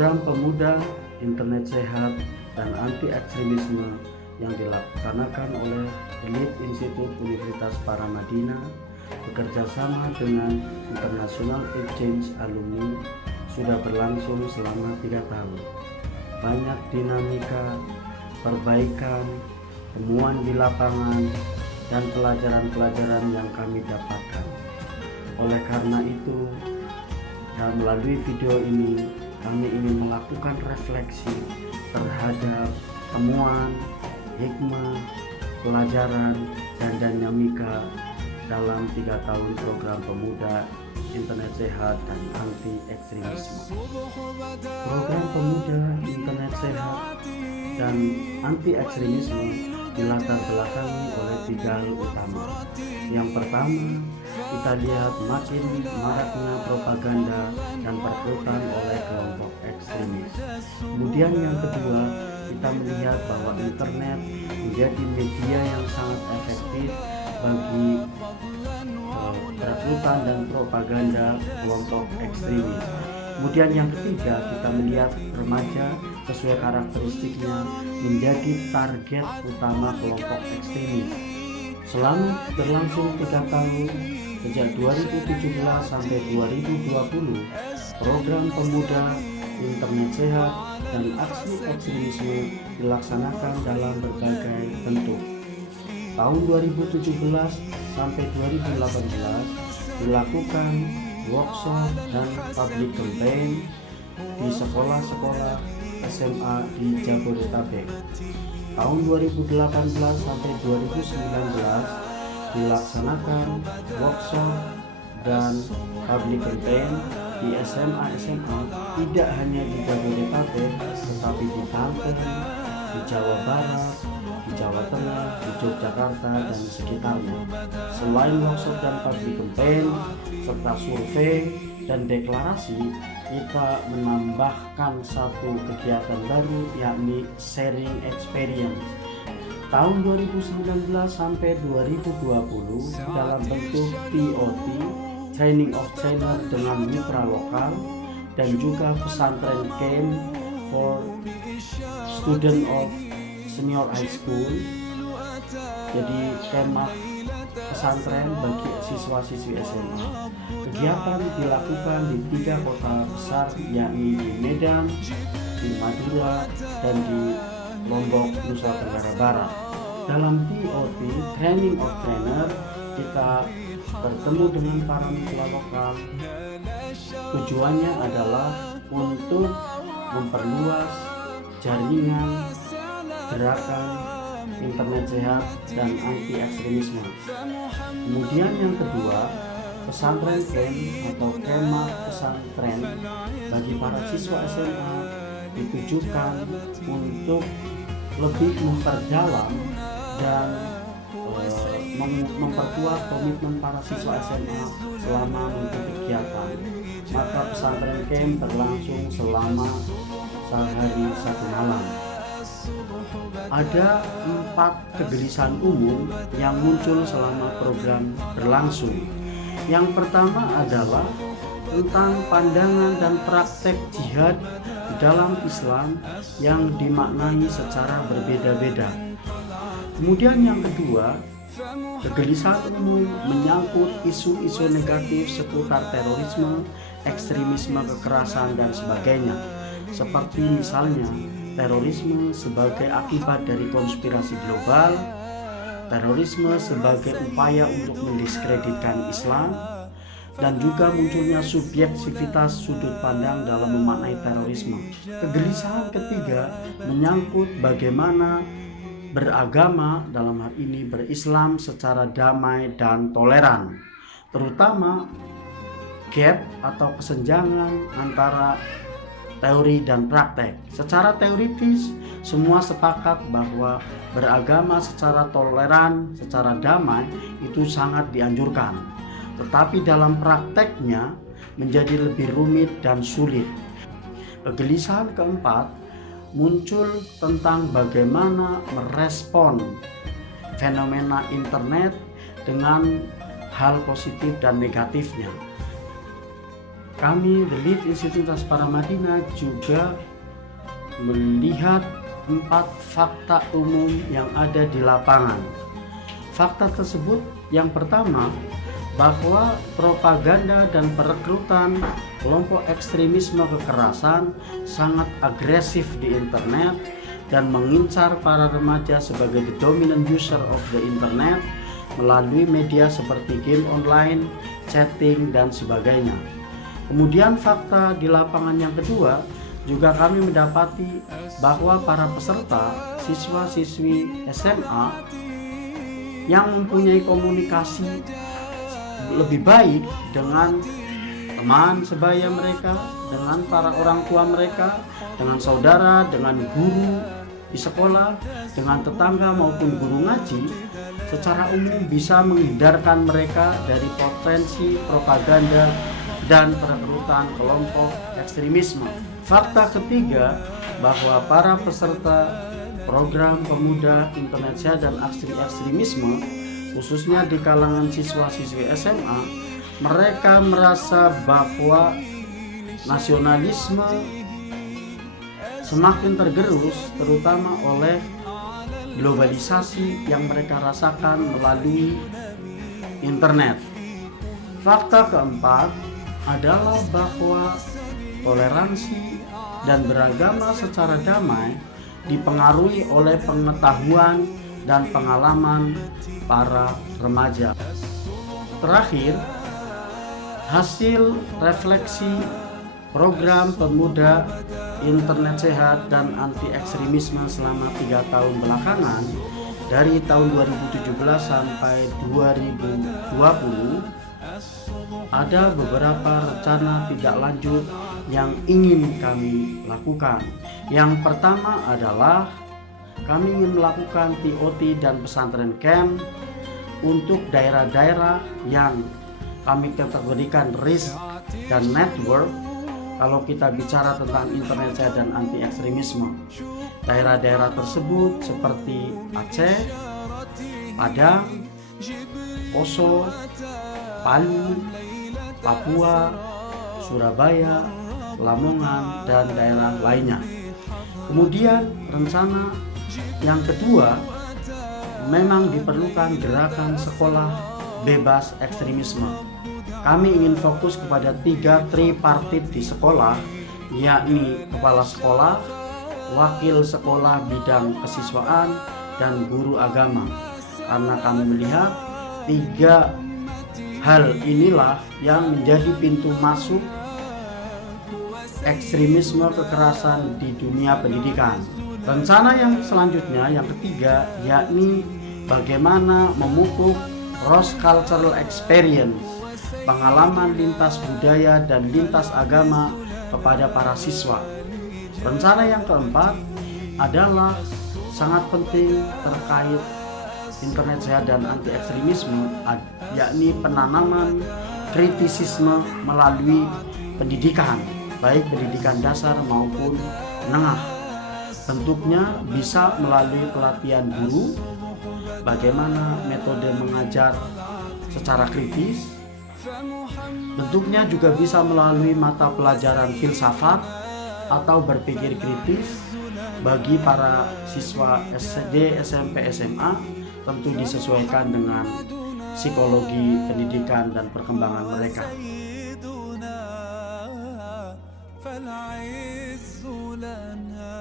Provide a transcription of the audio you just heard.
Program Pemuda, Internet Sehat, dan Anti Ekstremisme yang dilaksanakan oleh Elite Institute Universitas Paramadina bekerjasama dengan International Exchange Alumni sudah berlangsung selama 3 tahun. Banyak dinamika, perbaikan, temuan di lapangan, dan pelajaran-pelajaran yang kami dapatkan. Oleh karena itu, dan melalui video ini kami ingin melakukan refleksi terhadap temuan, hikmah, pelajaran, dan dinamika dalam 3 tahun program Pemuda, Internet Sehat, dan Anti Ekstremisme. Program Pemuda, Internet Sehat, dan Anti Ekstremisme dilatar belakangi oleh 3 hal utama. Yang pertama, kita lihat makin maraknya propaganda dan perekrutan oleh kelompok ekstremis. Kemudian yang kedua, kita melihat bahwa internet menjadi media yang sangat efektif bagi perekrutan dan propaganda kelompok ekstremis. Kemudian yang ketiga, kita melihat remaja sesuai karakteristiknya menjadi target utama kelompok ekstremis. Selama berlangsung 3 tahun, sejak 2017 sampai 2020, program Pemuda, Internet Sehat, dan Aksi Ekstremisme dilaksanakan dalam berbagai bentuk. Tahun 2017 sampai 2018 dilakukan workshop dan public campaign di sekolah-sekolah SMA di Jabodetabek. Tahun 2018 sampai 2019 dilaksanakan workshop dan public campaign di SMA tidak hanya di Jabodetabek, tetapi di Banten, di Jawa Barat, di Jawa Tengah, di Yogyakarta, dan sekitarnya. Selain workshop dan public campaign serta survei dan deklarasi, kita menambahkan satu kegiatan baru, yakni sharing experience. Tahun 2019 sampai 2020 dalam bentuk TOT, Training of Trainer dengan mitra lokal, dan juga pesantren camp for student of senior high school. Jadi kemah pesantren bagi siswa-siswi SMA. Kegiatan dilakukan di 3 kota besar, yakni di Medan, di Madura, dan di Lombok, Nusa Tenggara Barat. Dalam TOT, Training of Trainer, kita bertemu dengan para mitra lokal. Tujuannya adalah untuk memperluas jaringan gerakan internet sehat dan anti ekstremisme. Kemudian yang kedua, pesantren camp atau kemah pesantren bagi para siswa SMA ditujukan untuk lebih memperdalam dan memperkuat komitmen para siswa SMA selama mengikuti kegiatan. Maka pesantren camp berlangsung selama sehari 1 malam. Ada 4 kegelisahan umum yang muncul selama program berlangsung. Yang pertama adalah tentang pandangan dan praktek jihad di dalam Islam yang dimaknai secara berbeda-beda. Kemudian yang kedua, kegelisahan umum menyangkut isu-isu negatif seputar terorisme, ekstremisme, kekerasan, dan sebagainya. Seperti misalnya terorisme sebagai akibat dari konspirasi global, terorisme sebagai upaya untuk mendiskreditkan Islam, dan juga munculnya subjektivitas sudut pandang dalam memaknai terorisme. Kegelisahan ketiga menyangkut bagaimana beragama, dalam hal ini berislam, secara damai dan toleran, terutama gap atau kesenjangan antara teori dan praktek. Secara teoritis, semua sepakat bahwa beragama secara toleran, secara damai itu sangat dianjurkan. Tetapi dalam prakteknya menjadi lebih rumit dan sulit. Kegelisahan keempat muncul tentang bagaimana merespon fenomena internet dengan hal positif dan negatifnya. kami The Lead Institutas Paramadina juga melihat 4 fakta umum yang ada di lapangan. Fakta tersebut yang pertama, bahwa propaganda dan perekrutan kelompok ekstremisme kekerasan sangat agresif di internet dan mengincar para remaja sebagai the dominant user of the internet melalui media seperti game online, chatting, dan sebagainya. Kemudian fakta di lapangan yang kedua, juga kami mendapati bahwa para peserta siswa-siswi SMA yang mempunyai komunikasi lebih baik dengan teman sebaya mereka, dengan para orang tua mereka, dengan saudara, dengan guru di sekolah, dengan tetangga maupun guru ngaji, secara umum bisa menghindarkan mereka dari potensi propaganda dan perekrutan kelompok ekstremisme. Fakta ketiga, bahwa para peserta program pemuda internet sehat dan aksi ekstremisme, khususnya di kalangan siswa-siswi SMA, mereka merasa bahwa nasionalisme semakin tergerus, terutama oleh globalisasi yang mereka rasakan melalui internet. Fakta keempat adalah bahwa toleransi dan beragama secara damai dipengaruhi oleh pengetahuan dan pengalaman para remaja. Terakhir, hasil refleksi program pemuda internet sehat dan anti ekstremisme selama 3 tahun belakangan, dari tahun 2017 sampai 2020, ada beberapa rencana tindak lanjut yang ingin kami lakukan. Yang pertama adalah kami ingin melakukan TOT dan pesantren camp untuk daerah-daerah yang kami kategorikan risk dan network. Kalau kita bicara tentang internet sehat dan anti ekstremisme, daerah-daerah tersebut seperti Aceh, Padang, Poso, Palu, Papua, Surabaya, Lamongan, dan daerah lainnya. Kemudian rencana yang kedua, memang diperlukan gerakan sekolah bebas ekstremisme. Kami ingin fokus kepada 3 tripartit di sekolah, yakni kepala sekolah, wakil sekolah bidang kesiswaan, dan guru agama. Karena kami melihat 3 hal inilah yang menjadi pintu masuk ekstremisme kekerasan di dunia pendidikan. Rencana yang selanjutnya, yang ketiga, yakni bagaimana memupuk cross cultural experience, pengalaman lintas budaya dan lintas agama kepada para siswa. Rencana yang keempat adalah sangat penting terkait internet sehat dan anti ekstremisme, yakni penanaman kritisisme melalui pendidikan, baik pendidikan dasar maupun menengah. Bentuknya bisa melalui pelatihan guru, bagaimana metode mengajar secara kritis. Bentuknya juga bisa melalui mata pelajaran filsafat atau berpikir kritis bagi para siswa SD, SMP, SMA, tentu disesuaikan dengan psikologi pendidikan dan perkembangan mereka. فالعز لنا